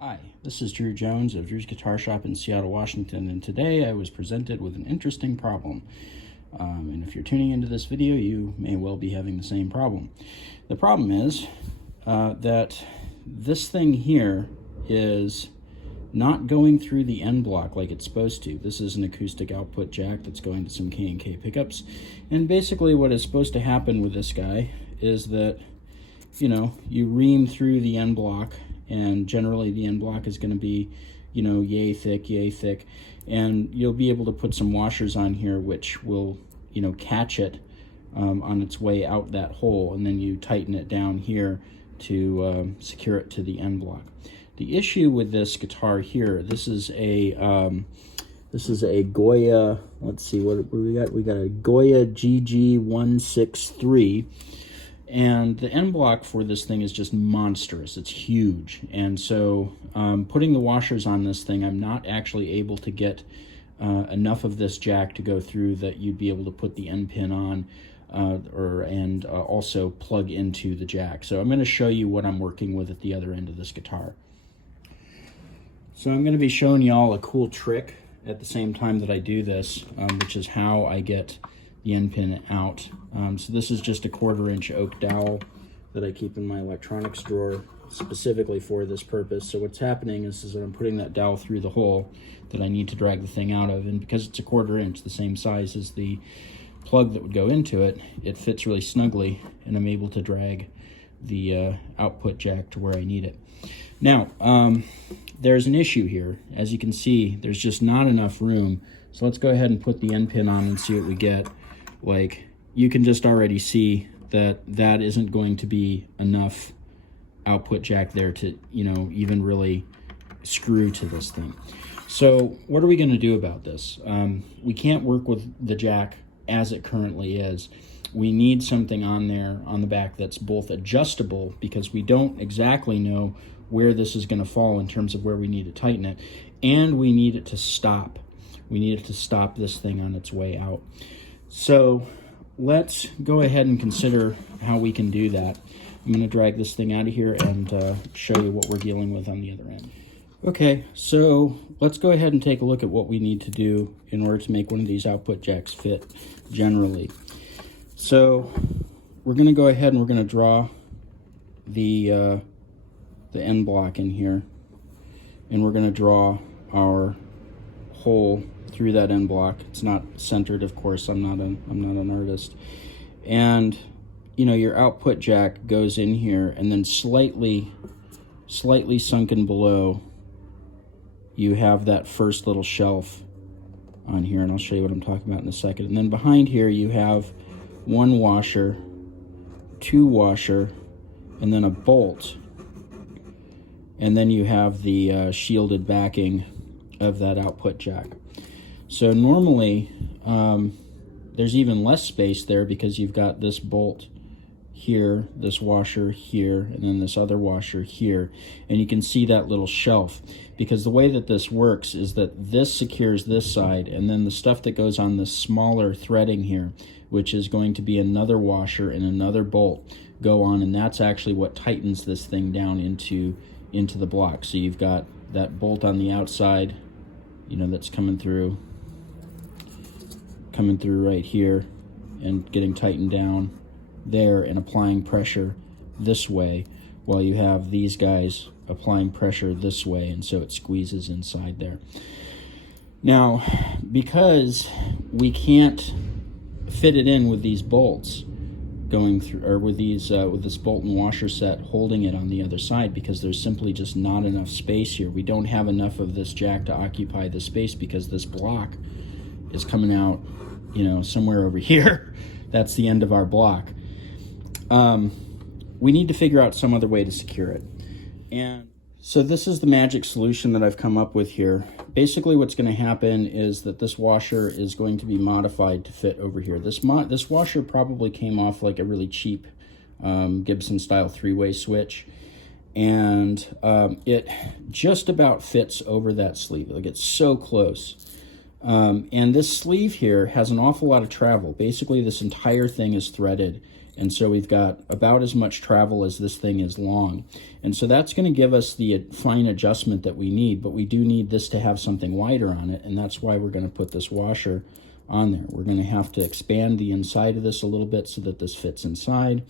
Hi, this is Drew Jones of Drew's Guitar Shop in Seattle, Washington, and today I was presented with an interesting problem. And if you're tuning into this video, you may well be having the same problem. The problem is that this thing here is not going through the end block like it's supposed to. This is an acoustic output jack that's going to some K&K pickups. And basically what is supposed to happen with this guy is that, you ream through the end block, and generally the end block is going to be, yay thick, and you'll be able to put some washers on here which will, catch it on its way out that hole, and then you tighten it down here to secure it to the end block. The issue with this guitar here, this is a Goya, let's see what we got. We got a Goya GG163. And the end block for this thing is just monstrous. It's huge. And so putting the washers on this thing, I'm not actually able to get enough of this jack to go through that you'd be able to put the end pin on and also plug into the jack. So I'm going to show you what I'm working with at the other end of this guitar. So I'm going to be showing you all a cool trick at the same time that I do this, which is how I get the end pin out. So this is just a 1/4-inch oak dowel that I keep in my electronics drawer specifically for this purpose. So what's happening is that I'm putting that dowel through the hole that I need to drag the thing out of, and because it's a 1/4-inch, the same size as the plug that would go into it, it fits really snugly, and I'm able to drag the output jack to where I need it. Now, there's an issue here. As you can see, there's just not enough room. So let's go ahead and put the end pin on and see what we get. Like, you can just already see that that isn't going to be enough output jack there to, even really screw to this thing. So what are we going to do about this? We can't work with the jack as it currently is. We need something on there on the back that's both adjustable, because we don't exactly know where this is going to fall in terms of where we need to tighten it, and we need it to stop. We need it to stop this thing on its way out. So let's go ahead and consider how we can do that. I'm going to drag this thing out of here and show you what we're dealing with on the other end. Okay, so let's go ahead and take a look at what we need to do in order to make one of these output jacks fit generally. So we're going to go ahead and we're going to draw the end block in here, and we're going to draw our hole through that end block. It's not centered, of course. I'm not an artist. And your output jack goes in here, and then slightly sunken below, you have that first little shelf on here, and I'll show you what I'm talking about in a second. And then behind here you have 1 washer, 2 washer, and then a bolt, and then you have the shielded backing of that output jack. So normally there's even less space there, because you've got this bolt here, this washer here, and then this other washer here, and you can see that little shelf, because the way that this works is that this secures this side, and then the stuff that goes on this smaller threading here, which is going to be another washer and another bolt, go on, and that's actually what tightens this thing down into the block. So you've got that bolt on the outside, that's coming through right here and getting tightened down there and applying pressure this way, while you have these guys applying pressure this way, and so it squeezes inside there. Now, because we can't fit it in with these bolts going through, or with these with this bolt and washer set holding it on the other side, because there's simply just not enough space here. We don't have enough of this jack to occupy the space, because this block is coming out, somewhere over here. That's the end of our block. We need to figure out some other way to secure it. And so this is the magic solution that I've come up with here. Basically what's going to happen is that this washer is going to be modified to fit over here. This washer probably came off like a really cheap Gibson style 3-way switch, and it just about fits over that sleeve. Like, it's so close. And this sleeve here has an awful lot of travel. Basically this entire thing is threaded, And so we've got about as much travel as this thing is long. And so that's going to give us the fine adjustment that we need, but we do need this to have something wider on it, and that's why we're going to put this washer on there. We're going to have to expand the inside of this a little bit so that this fits inside.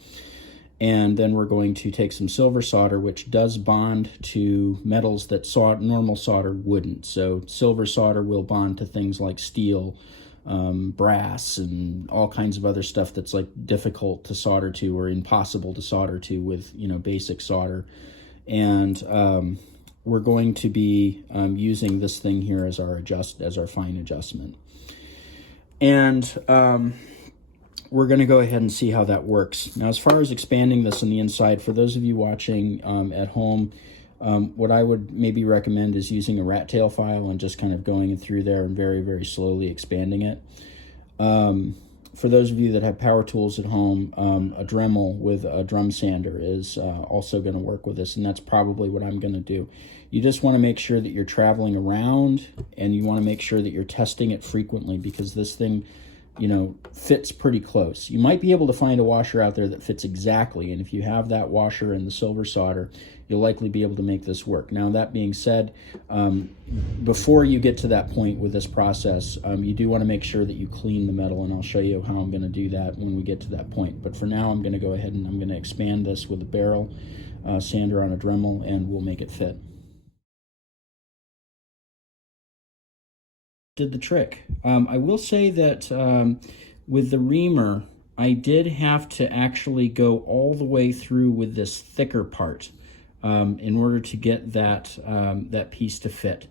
And then we're going to take some silver solder, which does bond to metals that normal solder wouldn't. So silver solder will bond to things like steel, brass, and all kinds of other stuff that's like difficult to solder to or impossible to solder to with, you know, basic solder. And we're going to be using this thing here as our fine adjustment. And we're going to go ahead and see how that works. Now, as far as expanding this on the inside, for those of you watching at home, what I would maybe recommend is using a rat tail file and just kind of going through there and very, very slowly expanding it. For those of you that have power tools at home, a Dremel with a drum sander is also going to work with this, and that's probably what I'm going to do. You just want to make sure that you're traveling around, and you want to make sure that you're testing it frequently, because this thing, you know, fits pretty close. You might be able to find a washer out there that fits exactly, and if you have that washer and the silver solder, you'll likely be able to make this work. Now, that being said, before you get to that point with this process, you do want to make sure that you clean the metal, and I'll show you how I'm going to do that when we get to that point. But for now, I'm going to go ahead and I'm going to expand this with a barrel sander on a Dremel, and we'll make it fit. Did the trick. I will say that with the reamer, I did have to actually go all the way through with this thicker part in order to get that that piece to fit.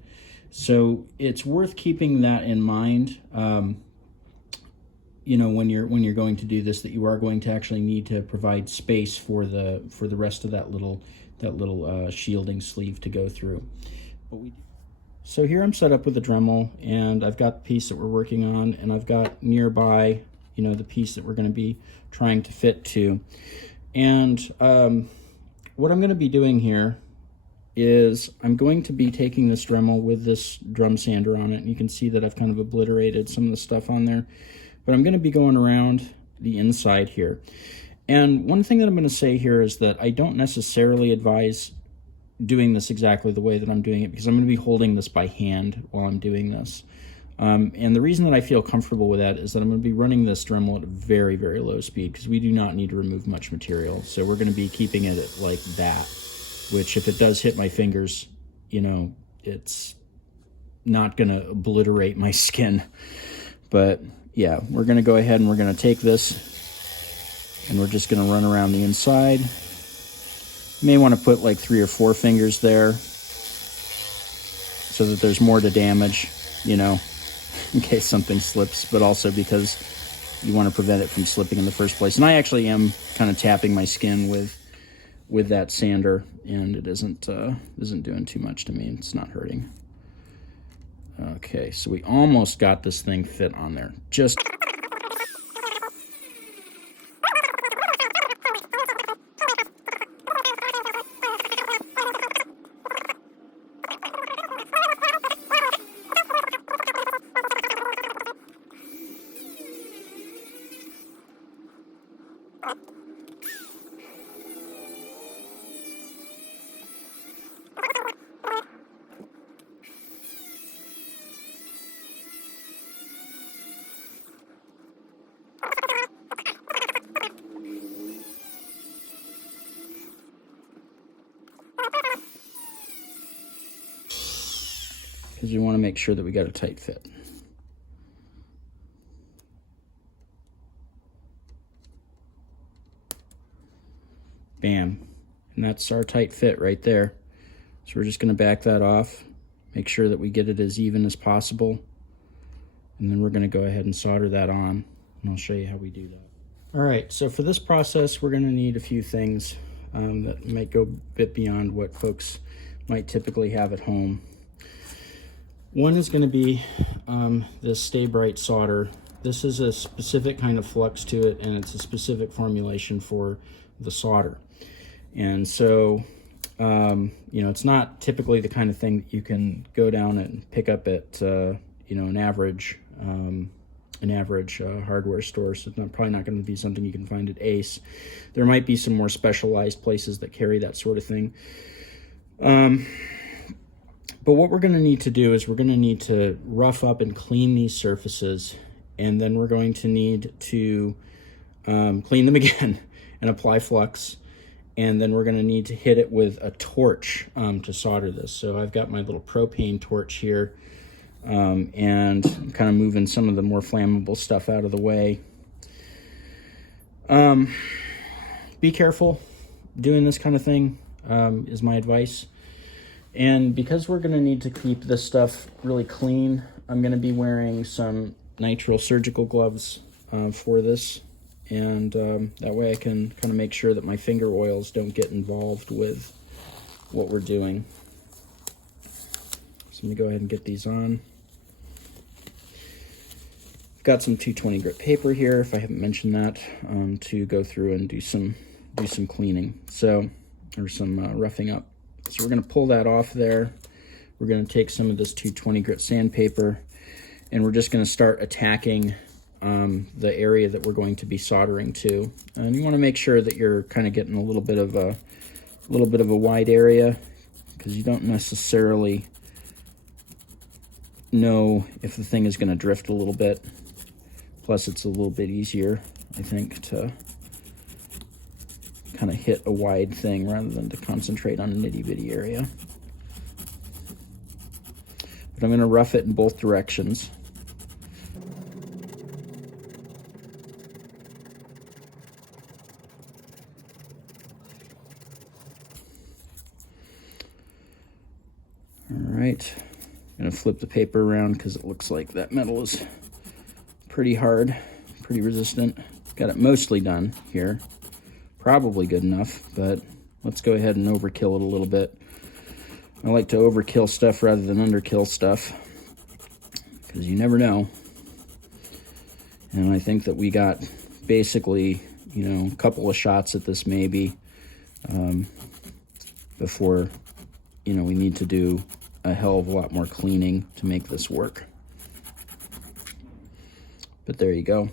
So it's worth keeping that in mind. You know, when you're going to do this, that you are going to actually need to provide space for the rest of that little shielding sleeve to go through. But so here I'm set up with the Dremel, and I've got the piece that we're working on, and I've got nearby, you know, the piece that we're going to be trying to fit to. And what I'm going to be doing here is I'm going to be taking this Dremel with this drum sander on it, and you can see that I've kind of obliterated some of the stuff on there. But I'm going to be going around the inside here. And one thing that I'm going to say here is that I don't necessarily advise doing this exactly the way that I'm doing it, because I'm going to be holding this by hand while I'm doing this. And the reason that I feel comfortable with that is that I'm going to be running this Dremel at a very, very low speed, because we do not need to remove much material. So we're going to be keeping it at like that, which if it does hit my fingers, you know, it's not going to obliterate my skin. But yeah, we're going to go ahead and we're going to take this, and we're just going to run around the inside. You may want to put like 3 or 4 fingers there so that there's more to damage, you know, in case something slips, but also because you want to prevent it from slipping in the first place. And I actually am kind of tapping my skin with that sander, and it isn't doing too much to me. It's not hurting. Okay, so we almost got this thing fit on there. Just because you want to make sure that we got a tight fit. Bam. And that's our tight fit right there. So we're just going to back that off, make sure that we get it as even as possible, and then we're going to go ahead and solder that on, and I'll show you how we do that. All right, so for this process, we're going to need a few things that might go a bit beyond what folks might typically have at home. One is going to be this Stay Bright solder. This is a specific kind of flux to it, and it's a specific formulation for the solder. And so, you know, it's not typically the kind of thing that you can go down and pick up at, you know, an average an average hardware store, so it's probably not going to be something you can find at Ace. There might be some more specialized places that carry that sort of thing. But what we're going to need to do is we're going to need to rough up and clean these surfaces, and then we're going to need to clean them again and apply flux, and then we're going to need to hit it with a torch to solder this. So I've got my little propane torch here, and I'm kind of moving some of the more flammable stuff out of the way. Be careful doing this kind of thing, is my advice. And because we're going to need to keep this stuff really clean, I'm going to be wearing some nitrile surgical gloves for this. And that way I can kind of make sure that my finger oils don't get involved with what we're doing. So let me go ahead and get these on. I've got some 220 grit paper here, if I haven't mentioned that, to go through and do some cleaning, or some roughing up. So we're going to pull that off there. We're going to take some of this 220 grit sandpaper, and we're just going to start attacking the area that we're going to be soldering to. And you want to make sure that you're kind of getting a little bit of a wide area, because you don't necessarily know if the thing is going to drift a little bit. Plus, it's a little bit easier, I think, to kind of hit a wide thing rather than to concentrate on a nitty-bitty area. But I'm going to rough it in both directions. All right, I'm going to flip the paper around because it looks like that metal is pretty hard, pretty resistant. Got it mostly done here. Probably good enough, but let's go ahead and overkill it a little bit. I like to overkill stuff rather than underkill stuff, because you never know. And I think that we got basically, a couple of shots at this maybe before, we need to do a hell of a lot more cleaning to make this work. But there you go.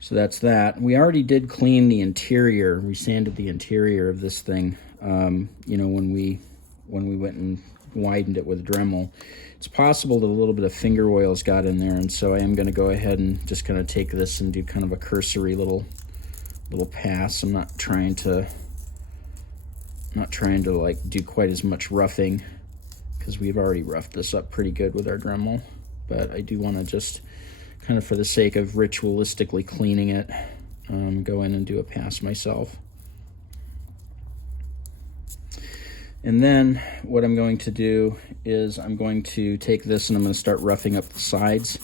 So that's that. We already did clean the interior. We sanded the interior of this thing, when we went and widened it with a Dremel. It's possible that a little bit of finger oils got in there, and so I am going to go ahead and just kind of take this and do kind of a cursory little pass. I'm not trying to like do quite as much roughing, because we've already roughed this up pretty good with our Dremel. But I do want to just kind of, for the sake of ritualistically cleaning it, go in and do a pass myself. And then what I'm going to do is I'm going to take this and I'm going to start roughing up the sides.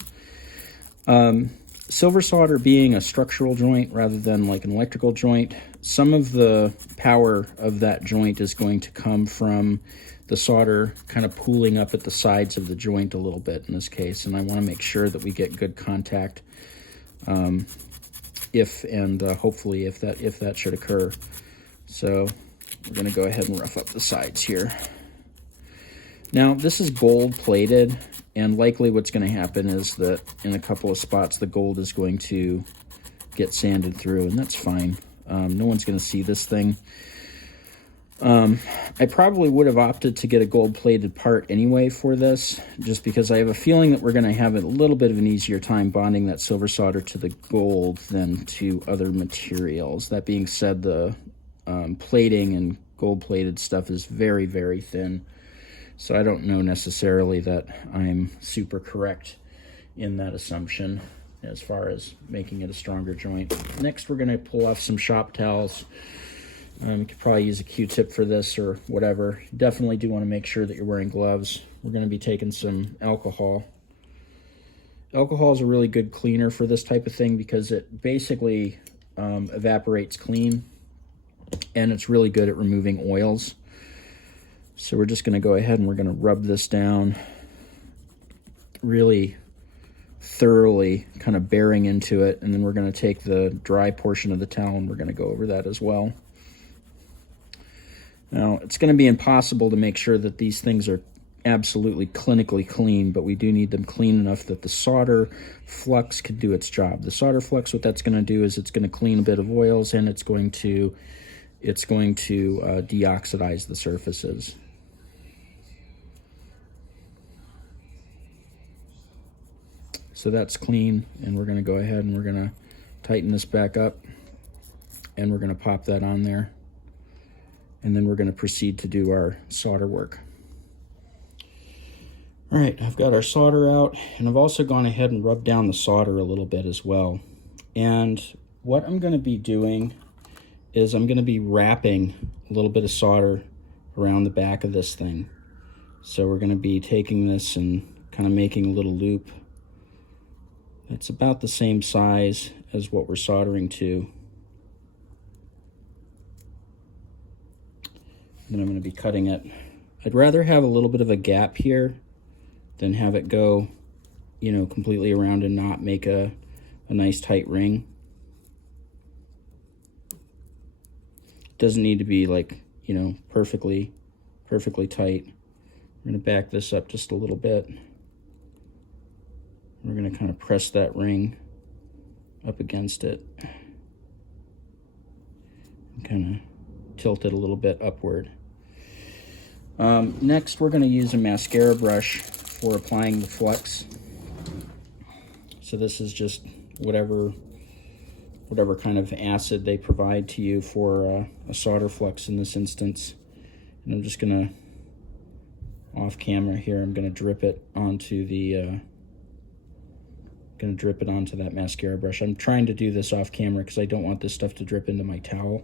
Silver solder being a structural joint rather than like an electrical joint, some of the power of that joint is going to come from the solder kind of pooling up at the sides of the joint a little bit in this case, and I want to make sure that we get good contact hopefully if that should occur. So we're going to go ahead and rough up the sides here. Now this is gold plated, and likely what's going to happen is that in a couple of spots the gold is going to get sanded through, and that's fine. No one's going to see this thing. I probably would have opted to get a gold-plated part anyway for this, just because I have a feeling that we're going to have a little bit of an easier time bonding that silver solder to the gold than to other materials. That being said, the plating and gold-plated stuff is very, very thin, so I don't know necessarily that I'm super correct in that assumption as far as making it a stronger joint. Next, we're going to pull off some shop towels. You could probably use a Q-tip for this or whatever. You definitely do want to make sure that you're wearing gloves. We're going to be taking some alcohol. Alcohol is a really good cleaner for this type of thing because it basically evaporates clean, and it's really good at removing oils. So we're just going to go ahead and we're going to rub this down really thoroughly, kind of bearing into it, and then we're going to take the dry portion of the towel and we're going to go over that as well. Now, it's going to be impossible to make sure that these things are absolutely clinically clean, but we do need them clean enough that the solder flux could do its job. The solder flux, what that's going to do is it's going to clean a bit of oils, and it's going to deoxidize the surfaces. So that's clean, and we're going to go ahead and we're going to tighten this back up, and we're going to pop that on there, and then we're going to proceed to do our solder work. All right, I've got our solder out, and I've also gone ahead and rubbed down the solder a little bit as well. And what I'm going to be doing is I'm going to be wrapping a little bit of solder around the back of this thing. So we're going to be taking this and kind of making a little loop. It's about the same size as what we're soldering to. Then I'm going to be cutting it. I'd rather have a little bit of a gap here than have it go, you know, completely around and not make a nice tight ring. It doesn't need to be like, you know, perfectly tight. We're going to back this up just a little bit. We're going to kind of press that ring up against it and kind of tilt it a little bit upward. Next, we're going to use a mascara brush for applying the flux. So this is just whatever kind of acid they provide to you for a solder flux in this instance. And I'm just going to, off camera here, I'm going to drip it onto that mascara brush. I'm trying to do this off camera because I don't want this stuff to drip into my towel.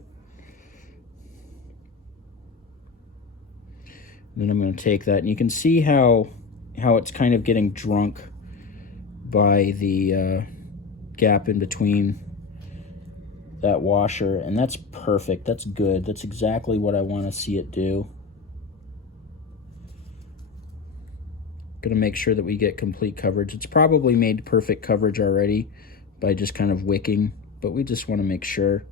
And then I'm going to take that, and you can see how it's kind of getting drunk by the gap in between that washer, and that's perfect. That's good. That's exactly what I want to see it do. Going to make sure that we get complete coverage. It's probably made perfect coverage already by just kind of wicking, but we just want to make sure.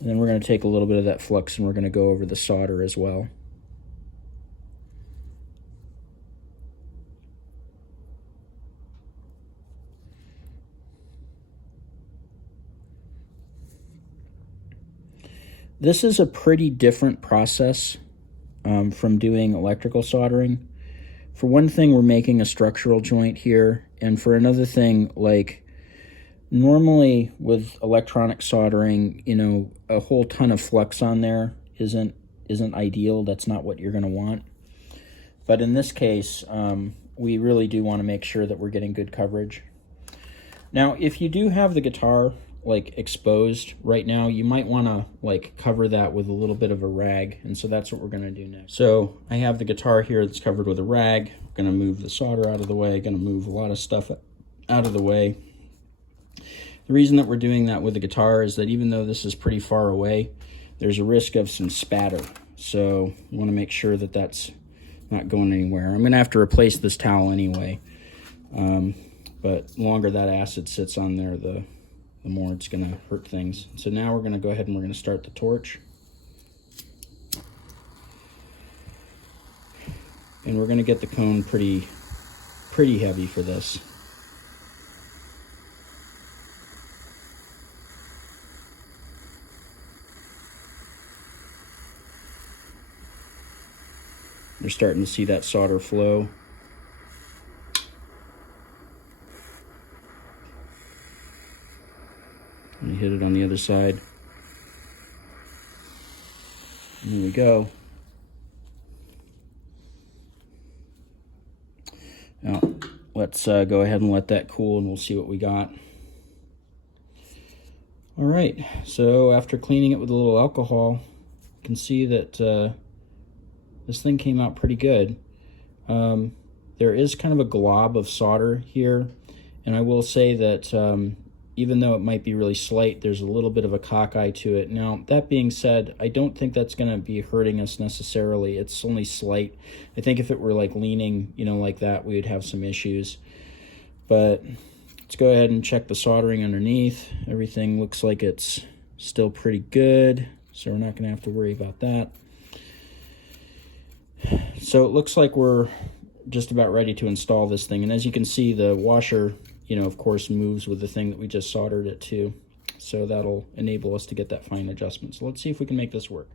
And then we're going to take a little bit of that flux and we're going to go over the solder as well. This is a pretty different process from doing electrical soldering. For one thing, we're making a structural joint here, and for another thing, like normally with electronic soldering, you know, a whole ton of flux on there isn't ideal. That's not what you're going to want. But in this case, we really do want to make sure that we're getting good coverage. Now, if you do have the guitar like exposed right now, you might want to like cover that with a little bit of a rag, and so that's what we're going to do next. So I have the guitar here that's covered with a rag. I'm going to move the solder out of the way, going to move a lot of stuff out of the way. The reason that we're doing that with the guitar is that even though this is pretty far away, there's a risk of some spatter, so you want to make sure that that's not going anywhere. I'm going to have to replace this towel anyway, but the longer that acid sits on there, the more it's going to hurt things. So now we're going to go ahead and we're going to start the torch. And we're going to get the cone pretty heavy for this. You're starting to see that solder flow. And hit it on the other side. And there we go. Now, let's go ahead and let that cool, and we'll see what we got. All right, so after cleaning it with a little alcohol, you can see that this thing came out pretty good. There is kind of a glob of solder here, and I will say that even though it might be really slight, there's a little bit of a cockeye to it. Now, that being said, I don't think that's going to be hurting us necessarily. It's only slight. I think if it were like leaning, you know, like that, we would have some issues. But let's go ahead and check the soldering underneath. Everything looks like it's still pretty good, so we're not going to have to worry about that. So it looks like we're just about ready to install this thing. And as you can see, the washer, you know, of course, moves with the thing that we just soldered it to. So that'll enable us to get that fine adjustment. So let's see if we can make this work.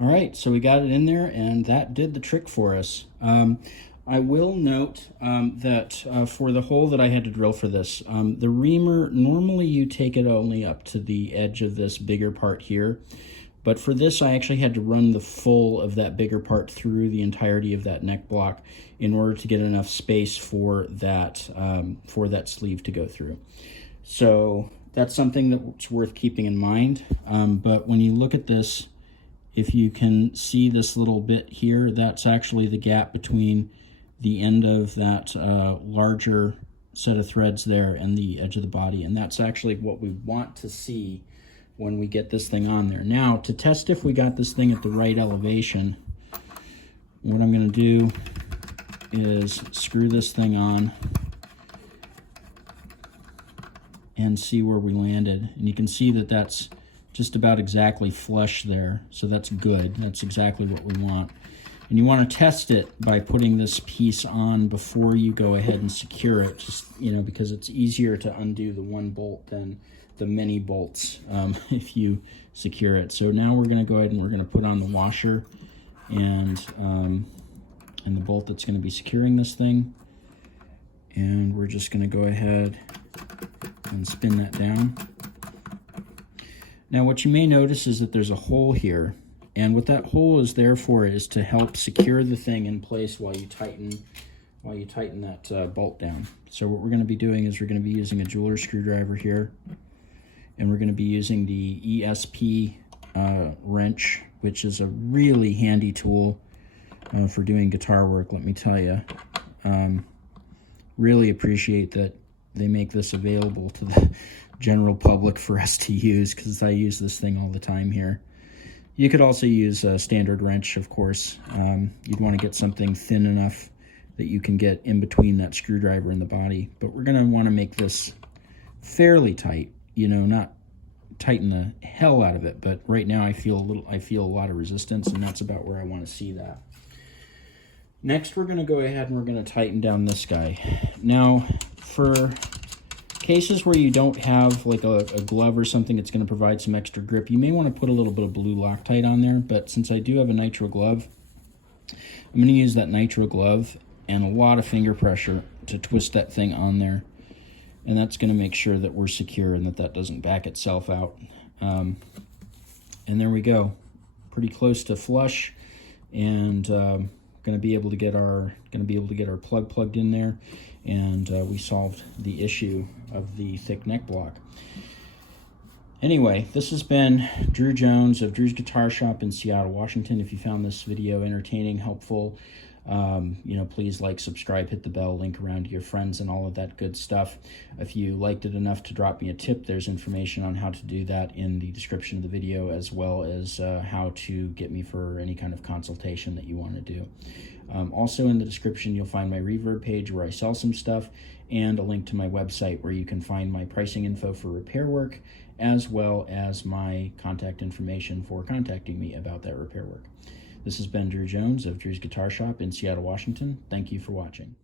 All right, so we got it in there, and that did the trick for us. I will note that for the hole that I had to drill for this, the reamer, normally you take it only up to the edge of this bigger part here. But for this, I actually had to run the full of that bigger part through the entirety of that neck block in order to get enough space for that sleeve to go through. So that's something that's worth keeping in mind. But when you look at this, if you can see this little bit here, that's actually the gap between the end of that larger set of threads there and the edge of the body. And that's actually what we want to see when we get this thing on there. Now, to test if we got this thing at the right elevation, what I'm going to do is screw this thing on and see where we landed. And you can see that that's just about exactly flush there. So that's good. That's exactly what we want. And you want to test it by putting this piece on before you go ahead and secure it, just, you know, because it's easier to undo the one bolt than the many bolts if you secure it. So now we're going to go ahead and we're going to put on the washer and the bolt that's going to be securing this thing. And we're just going to go ahead and spin that down. Now what you may notice is that there's a hole here, and what that hole is there for is to help secure the thing in place while you tighten that bolt down. So what we're going to be doing is we're going to be using a jeweler's screwdriver here, and we're going to be using the ESP wrench, which is a really handy tool for doing guitar work, let me tell you. Really appreciate that they make this available to the general public for us to use, because I use this thing all the time here. You could also use a standard wrench, of course. You'd want to get something thin enough that you can get in between that screwdriver and the body. But we're going to want to make this fairly tight, you know, not tighten the hell out of it, but right now I feel a lot of resistance, and that's about where I want to see that. Next, we're going to go ahead and we're going to tighten down this guy. Now, for cases where you don't have like a glove or something that's going to provide some extra grip, you may want to put a little bit of blue Loctite on there, but since I do have a nitro glove, I'm going to use that nitro glove and a lot of finger pressure to twist that thing on there. And that's going to make sure that we're secure and that doesn't back itself out. And there we go, pretty close to flush, and going to be able to get our plug plugged in there, and we solved the issue of the thick neck block. Anyway, this has been Drew Jones of Drew's Guitar Shop in Seattle, Washington. If you found this video entertaining, helpful, you know, please like, subscribe, hit the bell, link around to your friends, and all of that good stuff. If you liked it enough to drop me a tip, there's information on how to do that in the description of the video, as well as how to get me for any kind of consultation that you want to do. Also in the description, you'll find my Reverb page where I sell some stuff, and a link to my website where you can find my pricing info for repair work, as well as my contact information for contacting me about that repair work. This has been Drew Jones of Drew's Guitar Shop in Seattle, Washington. Thank you for watching.